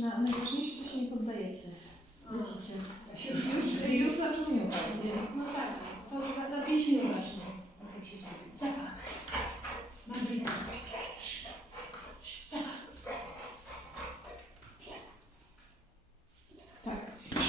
Na najważniejsze to się nie poddajecie. Lecicie. Tak już, już zaczął miłkać, no, tak, no tak, to na, na 5 minut rocznie. Tak jak się dzieje. Zapach. Marwina. Zapach. Tak.